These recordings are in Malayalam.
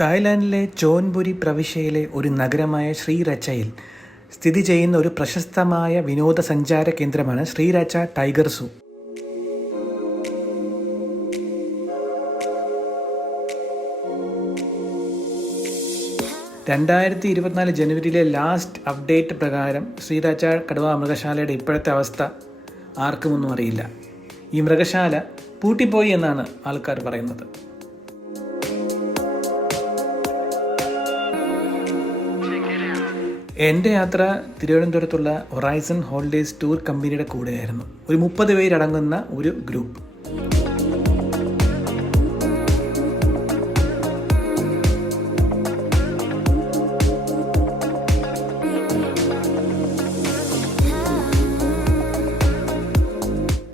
തായ്ലാൻഡിലെ ചോൻബുരി പ്രവിശ്യയിലെ ഒരു നഗരമായ ശ്രീരച്ചയിൽ സ്ഥിതി ചെയ്യുന്ന ഒരു പ്രശസ്തമായ വിനോദസഞ്ചാര കേന്ദ്രമാണ് ശ്രീരച്ച ടൈഗർ സൂ. ജനുവരിയിലെ ലാസ്റ്റ് അപ്ഡേറ്റ് പ്രകാരം ശ്രീരച്ച കടുവ മൃഗശാലയുടെ ഇപ്പോഴത്തെ അവസ്ഥ ആർക്കുമൊന്നും അറിയില്ല. ഈ മൃഗശാല പൂട്ടിപ്പോയി എന്നാണ് ആൾക്കാർ പറയുന്നത്. എൻ്റെ യാത്ര തിരുവനന്തപുരത്തുള്ള ഹൊറൈസൺ ഹോളിഡേയ്സ് ടൂർ കമ്പനിയുടെ കൂടെയായിരുന്നു. ഒരു 30 പേരടങ്ങുന്ന ഒരു ഗ്രൂപ്പ്.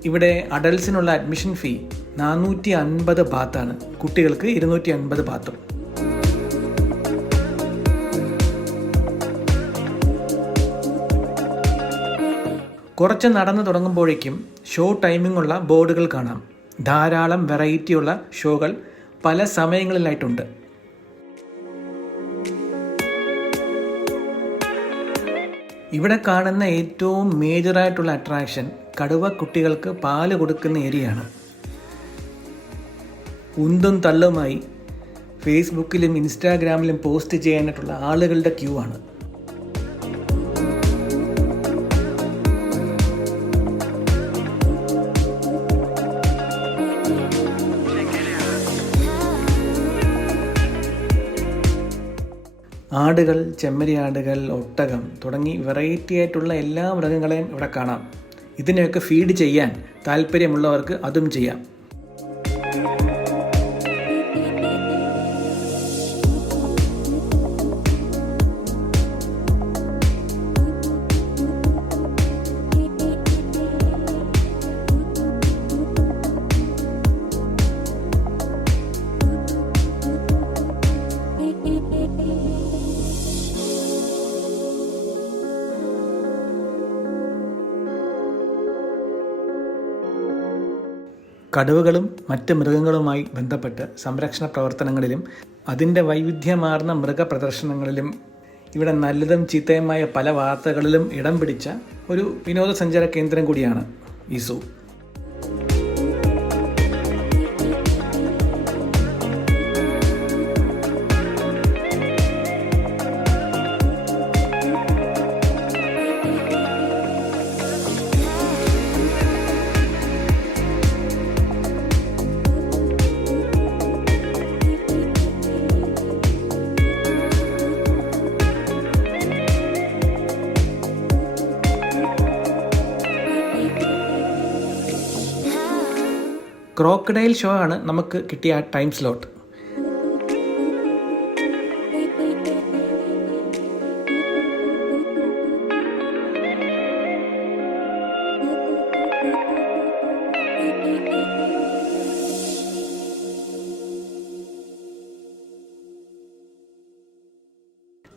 ഇവിടെ അഡൽസിനുള്ള അഡ്മിഷൻ ഫീ 450 ബാത്താണ്, കുട്ടികൾക്ക് 250 ബാത്തും. കുറച്ച് നടന്നു തുടങ്ങുമ്പോഴേക്കും ഷോ ടൈമിംഗ് ഉള്ള ബോർഡുകൾ കാണാം. ധാരാളം വെറൈറ്റിയുള്ള ഷോകൾ പല സമയങ്ങളിലായിട്ടുണ്ട്. ഇവിടെ കാണുന്ന ഏറ്റവും മേജറായിട്ടുള്ള അട്രാക്ഷൻ കടുവ കുട്ടികൾക്ക് പാല് കൊടുക്കുന്ന ഏരിയയാണ്. ഉന്തും തള്ളുമായി ഫേസ്ബുക്കിലും ഇൻസ്റ്റാഗ്രാമിലും പോസ്റ്റ് ചെയ്യാനായിട്ടുള്ള ആളുകളുടെ ക്യൂ ആണ്. ആടുകൾ, ചെമ്മരിയാടുകൾ, ഒട്ടകം തുടങ്ങി വെറൈറ്റി ആയിട്ടുള്ള എല്ലാ മൃഗങ്ങളെയും ഇവിടെ കാണാം. ഇതിനെയൊക്കെ ഫീഡ് ചെയ്യാൻ താല്പര്യമുള്ളവർക്ക് അതും ചെയ്യാം. കടുവകളും മറ്റ് മൃഗങ്ങളുമായി ബന്ധപ്പെട്ട് സംരക്ഷണ പ്രവർത്തനങ്ങളിലും അതിൻ്റെ വൈവിധ്യമാർന്ന മൃഗപ്രദർശനങ്ങളിലും ഇവിടെ നല്ലതും ചീത്തയുമായ പല വാർത്തകളിലും ഇടം പിടിച്ച ഒരു വിനോദസഞ്ചാര കേന്ദ്രം കൂടിയാണ് ഈ സൂ. ക്രോക്കഡൈൽ ഷോ ആണ് നമുക്ക് കിട്ടിയ ടൈം സ്ലോട്ട്.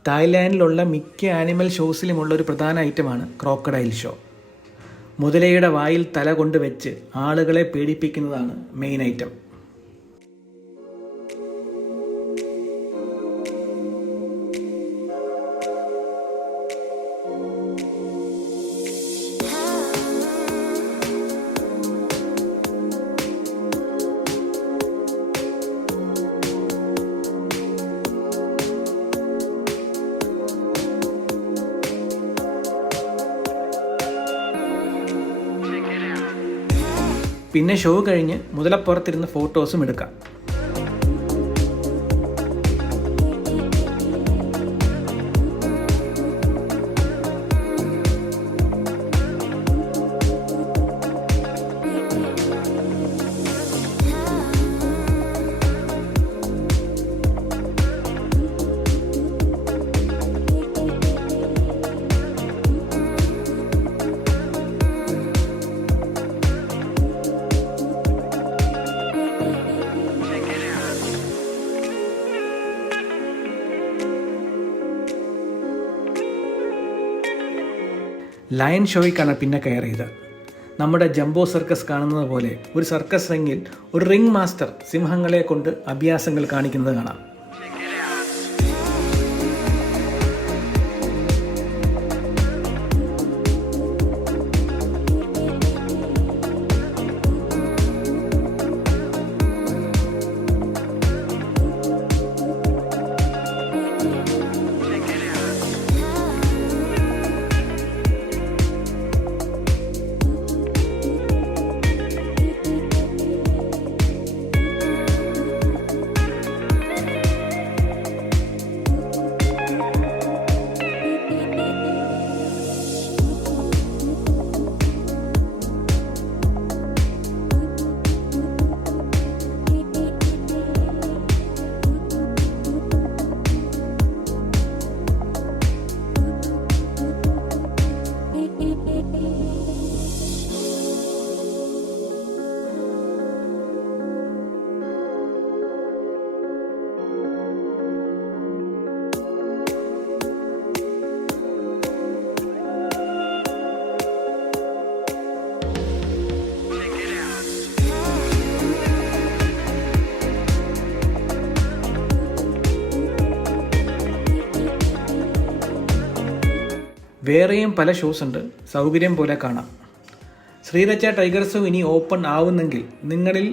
തായ്ലാൻഡിലുള്ള മിക്ക ആനിമൽ ഷോസിലുമുള്ള ഒരു പ്രധാന ഐറ്റമാണ് ക്രോക്കഡൈൽ ഷോ. മുതലയുടെ വായിൽ തല കൊണ്ടുവച്ച് ആളുകളെ പേടിപ്പിക്കുന്നതാണ് മെയിൻ ഐറ്റം. പിന്നെ ഷോ കഴിഞ്ഞ് മുതലപ്പുറത്തിരുന്ന് ഫോട്ടോസും എടുക്കാം. ലയൺ ഷോയ്ക്കാണ് പിന്നെ കയറിയത്. നമ്മുടെ ജംബോ സർക്കസ് കാണുന്നത് പോലെ ഒരു സർക്കസ് റിങ്ങിൽ ഒരു റിംഗ് മാസ്റ്റർ സിംഹങ്ങളെ കൊണ്ട് അഭ്യാസങ്ങൾ കാണിക്കുന്നത് കാണാം. വേറെയും പല ഷോസ് ഉണ്ട്, സൗകര്യം പോലെ കാണാം. ശ്രീരച്ച ടൈഗർ സൂ ഇനി ഓപ്പൺ ആവുന്നെങ്കിൽ നിങ്ങളിൽ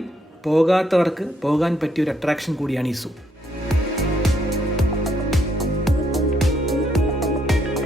പോകാത്തവർക്ക് പോകാൻ പറ്റിയ ഒരു അട്രാക്ഷൻ കൂടിയാണ് ഈ സൂ.